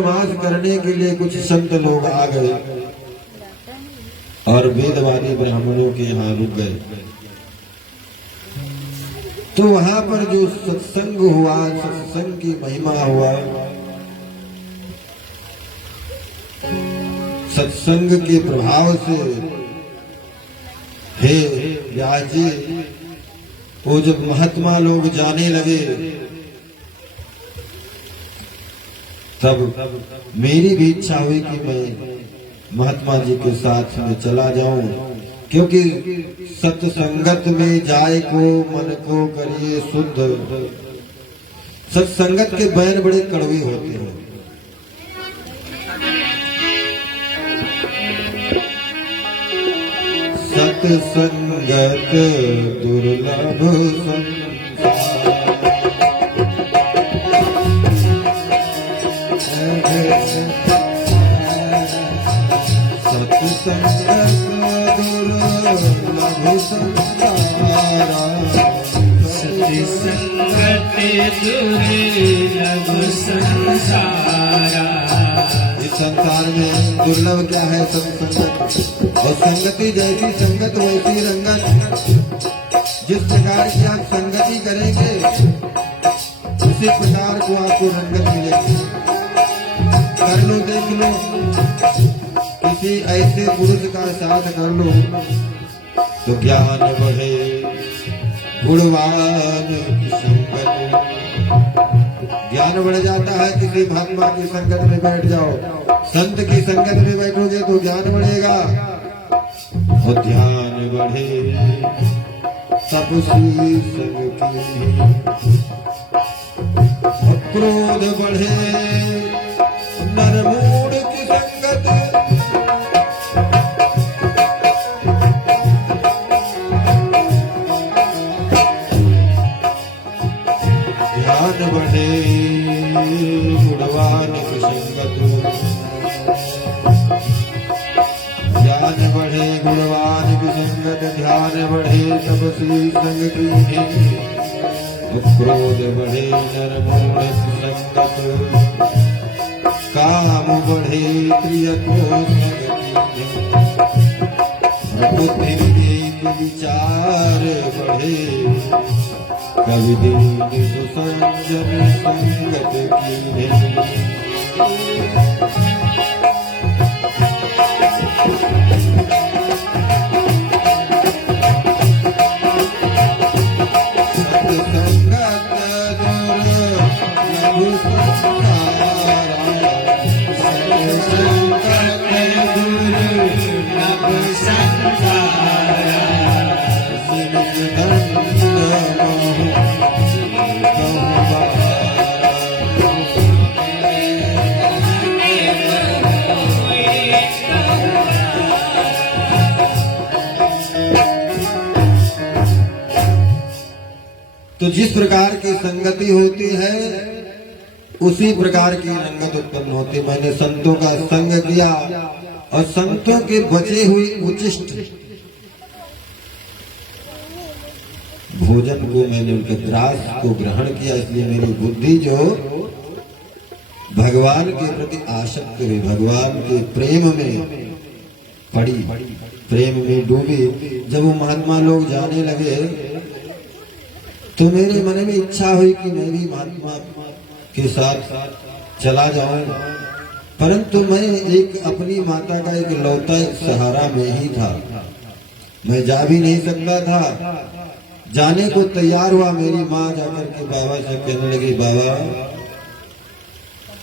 वास करने के लिए कुछ संत लोग आ गए और वेदवादी ब्राह्मणों के यहाँ रुक गए। तो वहां पर जो सत्संग हुआ, सत्संग की महिमा हुआ, सत्संग के प्रभाव से हे व्यास जी, वो जब महात्मा लोग जाने लगे तब मेरी भी इच्छा हुई कि मैं महात्मा जी के साथ में चला जाऊं, क्योंकि सत्संगत में जाए को मन को करिए शुद्ध। सत्संगत के बैर बड़े कड़वे होते हैं। सत्संगत दुर्लभ इस संसार में दुर्लभ क्या है? सत्संगत। और संगति जैसी संगत वैसी रंगत। जिस प्रकार की आप संगति करेंगे उसी प्रकार को आपको रंगत मिलेगी। कर लो, देख लो, किसी ऐसे पुरुष का साथ कर लो तो ज्ञान बढ़े, गुणवान की संगत। ज्ञान बढ़ जाता है। किसी महात्मा की संगत में बैठ जाओ, संत की संगत में बैठोगे तो ज्ञान बढ़ेगा और ध्यान बढ़े सबसी संग की। क्रोध बढ़े नरमूढ़ की संगत। ध्यान बढ़े गुणवान की संगत। ज्ञान बढ़े गुणवान की संगत। ध्यान बढ़े सबसी संग की। क्रोध बढ़े नरमूढ़ की संगत। काम बढ़े प्रियको बुद्धि विवेक विचार बढ़े। कवि दीन सुसंजन संगत की। तो जिस प्रकार की संगति होती है उसी प्रकार की रंगत उत्पन्न होती। मैंने संतों का संग किया और संतों के बचे हुए उचिष्ट भोजन को मैंने उनके ग्रास को ग्रहण किया, इसलिए मेरी बुद्धि जो भगवान के प्रति आसक्त हुई, भगवान के प्रेम में पड़ी, प्रेम में डूबी। जब वो महात्मा लोग जाने लगे तो मेरे मन में इच्छा हुई कि मैं भी महात्मा के साथ चला जाऊं, परंतु मैं एक अपनी माता का एक लौता सहारा में ही था। मैं जा भी नहीं सकता था। जाने को तैयार हुआ, मेरी माँ जाकर के बाबा से कहने लगी, बाबा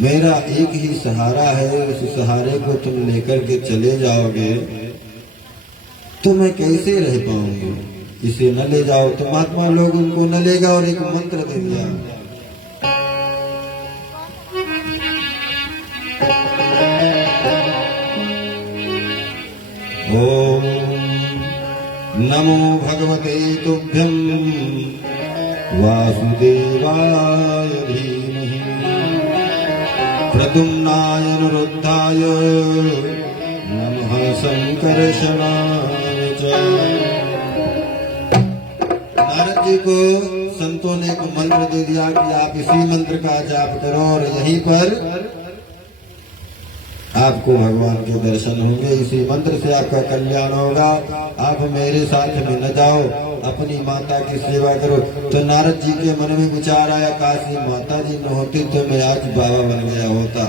मेरा एक ही सहारा है, उस सहारे को तुम लेकर के चले जाओगे तो मैं कैसे रह पाऊंगी, इसे न ले जाओ। तो महात्मा लोग उनको न लेगा और एक मंत्र दे दिया, ओम नमो भगवते तुभ्यं वासुदेवाय धीमहि प्रद्युम्नाय अनिरुद्धाय नमः संकर्षणाय च। नारद जी को संतों ने एक मंत्र दे दिया कि आप इसी मंत्र का जाप करो और यहीं पर आपको भगवान के दर्शन होंगे, इसी मंत्र से आपका कल्याण होगा। आप मेरे साथ में न जाओ, अपनी माता की सेवा करो। तो नारद जी के मन में विचार आया, काशी माता जी न होती तो मैं आज बाबा बन गया होता।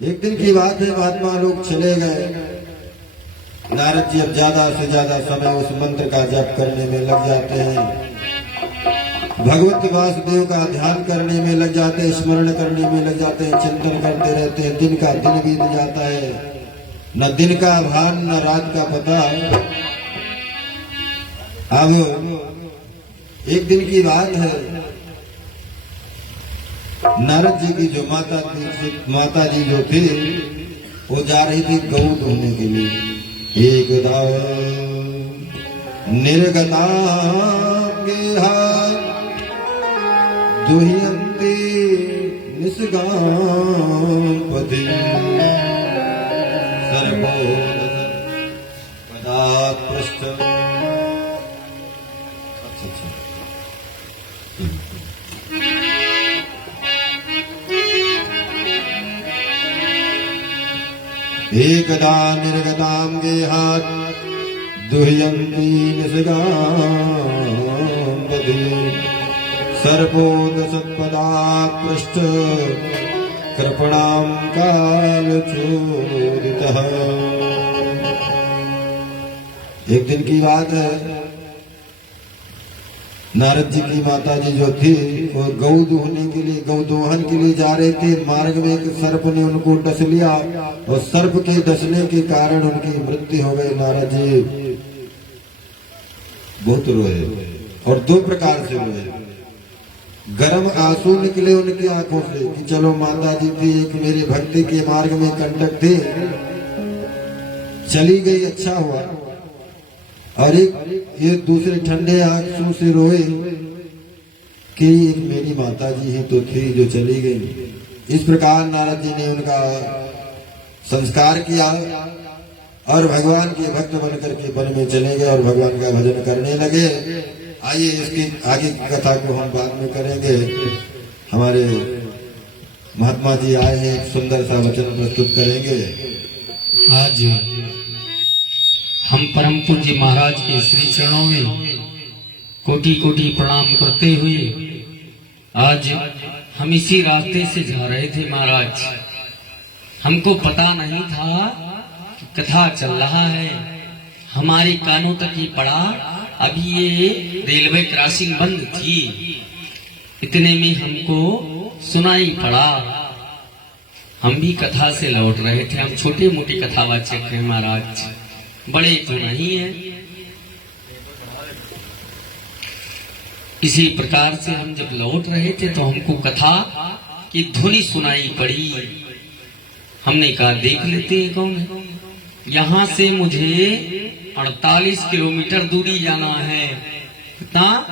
एक दिन की बात है, महात्मा लोग चले गए। नारद जी अब ज्यादा से ज्यादा समय उस मंत्र का जप करने में लग जाते हैं, भगवत वासुदेव का ध्यान करने में लग जाते हैं, स्मरण करने में लग जाते हैं, चिंतन करते रहते हैं। दिन का दिन बीत जाता है, न दिन का भान न रात का पता। अब एक दिन की बात है, नारद जी की जो माता जी जो थी वो जा रही थी गौ धोने के लिए। एकदा निर्गता दुह्यन्ते निस्गापति सर्वोपदापृष्ठ। एकदा निर्गतां गेहात् दुह्यन्ति निस्गापति सर्पोदसत्पदाकृष्ट कृपणां कालचोदितः। एक दिन की बात है, नारद जी की माता जी जो थी वो गौ दूहने के लिए, गौ दोहन के लिए जा रहे थे। मार्ग में एक सर्प ने उनको डस लिया और सर्प के डसने के कारण उनकी मृत्यु हो गई। नारद जी बहुत रोए और दो प्रकार से रोए। गरम आंसू निकले उनकी आंखों से कि चलो माता जी थी, एक मेरे भक्ति के मार्ग में कंटक थे, चली गई, अच्छा हुआ। और एक ये दूसरे ठंडे आंसू से रोए कि एक मेरी माता जी ही तो थी जो चली गई। इस प्रकार नारद जी ने उनका संस्कार किया और भगवान के भक्त बनकर के वन में चले गए और भगवान का भजन करने लगे। आइए इसकी आगे की कथा को हम बाद में करेंगे। हमारे महात्मा जी आए हैं, एक सुंदर सा वचन प्रस्तुत करेंगे। आज हम परम पूज्य महाराज के श्री चरणों में कोटि कोटि प्रणाम करते हुए आज हम इसी रास्ते से जा रहे थे महाराज। हमको पता नहीं था कि कथा चल रहा है, हमारे कानों तक ही पड़ा। अभी ये रेलवे क्रॉसिंग बंद थी, इतने में हमको सुनाई पड़ा। हम भी कथा से लौट रहे थे। हम छोटे मोटे कथावाचक हैं महाराज, बड़े तो नहीं है। इसी प्रकार से हम जब लौट रहे थे तो हमको कथा की धुनी सुनाई पड़ी। हमने कहा देख लेते हैं कौन है। यहाँ से मुझे 48 किलोमीटर दूरी जाना है। कितना?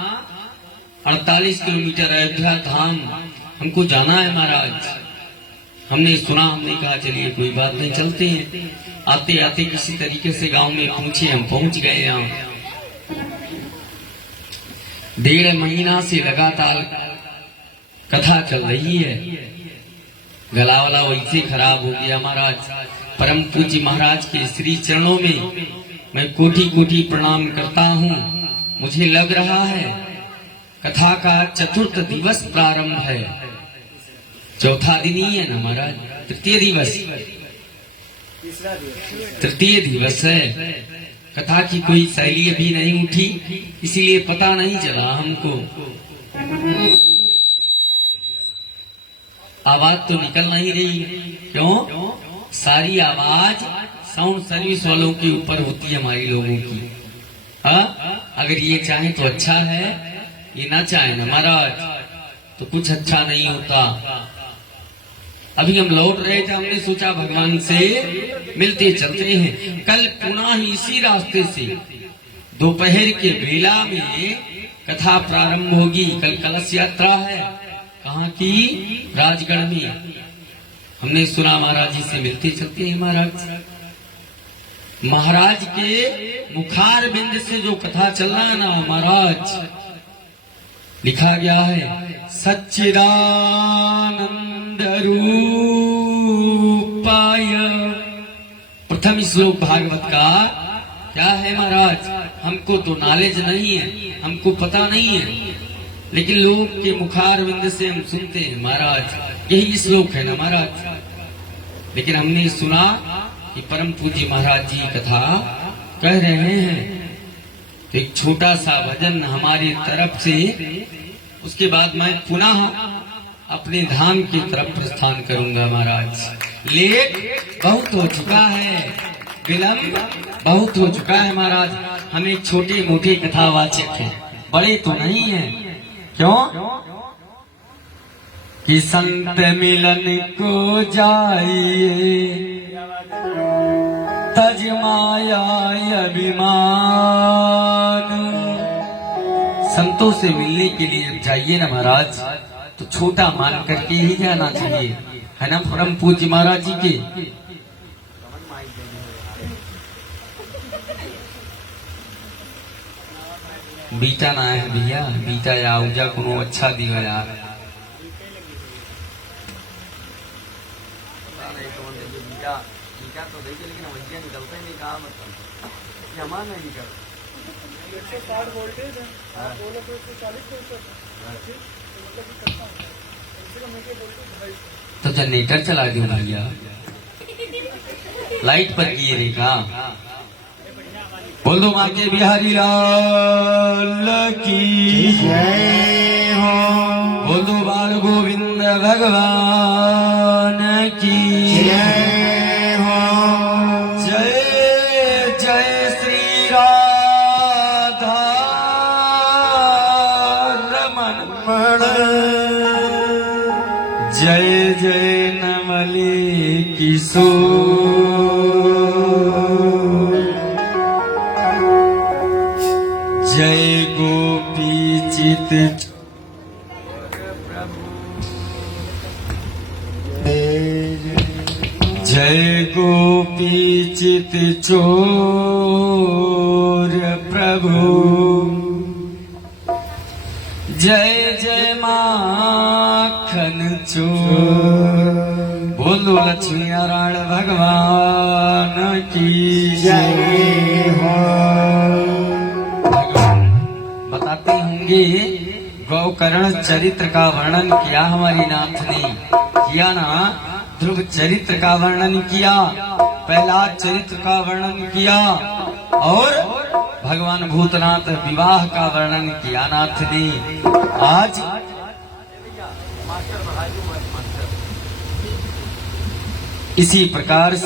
48 किलोमीटर अयोध्या धाम हमको जाना है महाराज। हमने सुना, हमने कहा चलिए कोई बात नहीं, चलते हैं। आते आते किसी तरीके से गांव में पहुंचे, हम पहुंच गए। यहाँ 1.5 महीना से लगातार कथा चल रही है। गला वाला वैसे खराब हो गया महाराज। परम पूज्य महाराज के श्री चरणों में मैं कोटि कोटि प्रणाम करता हूँ। मुझे लग रहा है कथा का 4th दिवस प्रारंभ है। चौथा दिन ही है ना महाराज, तृतीय दिवस, तृतीय दिवस है। कथा की कोई शैली अभी नहीं उठी, इसीलिए पता नहीं चला हमको। आवाज तो निकल नहीं रही। क्यों? सारी आवाज साउंड सर्विस वालों के ऊपर होती है, हमारी लोगों की। हाँ, अगर ये चाहे तो अच्छा है, ये ना चाहे ना महाराज तो कुछ अच्छा नहीं होता। अभी हम लौट रहे थे, हमने सोचा भगवान से मिलते चलते हैं। कल पुनः ही इसी रास्ते से दोपहर के बेला में कथा प्रारंभ होगी। कल कलश यात्रा है। कहाँ की? राजगढ़ में। हमने सुना महाराज जी से मिलते चलते हैं महाराज। महाराज के मुखार बिंद से जो कथा चल रहा है ना महाराज, लिखा गया है सच्चिदानंद रूप प्रथम श्लोक भागवत का क्या है महाराज, हमको तो नॉलेज नहीं है, हमको पता नहीं है, लेकिन लोग के मुखारविंद से हम सुनते हैं महाराज, यही श्लोक है ना महाराज। लेकिन हमने सुना कि परम पूज्य महाराज जी कथा कह रहे हैं, तो एक छोटा सा भजन हमारी तरफ से, उसके बाद मैं पुनः अपने धाम की तरफ प्रस्थान करूंगा महाराज। लेट बहुत हो चुका है, विलंब बहुत हो चुका है महाराज। हम एक छोटे मोटे कथावाचक हैं, बड़े तो नहीं हैं। क्यों कि संत मिलन को जाइए तज माया अभिमान। संतों से मिलने के लिए जाइए ना महाराज, तो छोटा मान करके ही जाना चाहिए, है ना परम पूज्य महाराज जी के। बीटा ना है भैया, बीटा या ऊर्जा को अच्छा दिया यार। तो जनरेटर चला दो भैया, लाइट पर किए देखा। बोल दो माँ के बिहारी लाल की जय हो, बोल दो बाल गोविंद भगवान की जय हो। जय जय श्री राधा रमण, जय जय नमली किशोर, जय गोपी चित जय गोपी चित चोर प्रभु, जय जय माखन चोर। बोलो लक्ष्मी नारायण भगवान की जय हो। बताते होंगे गौकर्ण चरित्र का वर्णन किया हमारी नाथ ने, किया ना। ध्रुव चरित्र का वर्णन किया, प्रहलाद चरित्र का वर्णन किया, और भगवान भूतनाथ विवाह का वर्णन किया नाथ ने। आज इसी प्रकार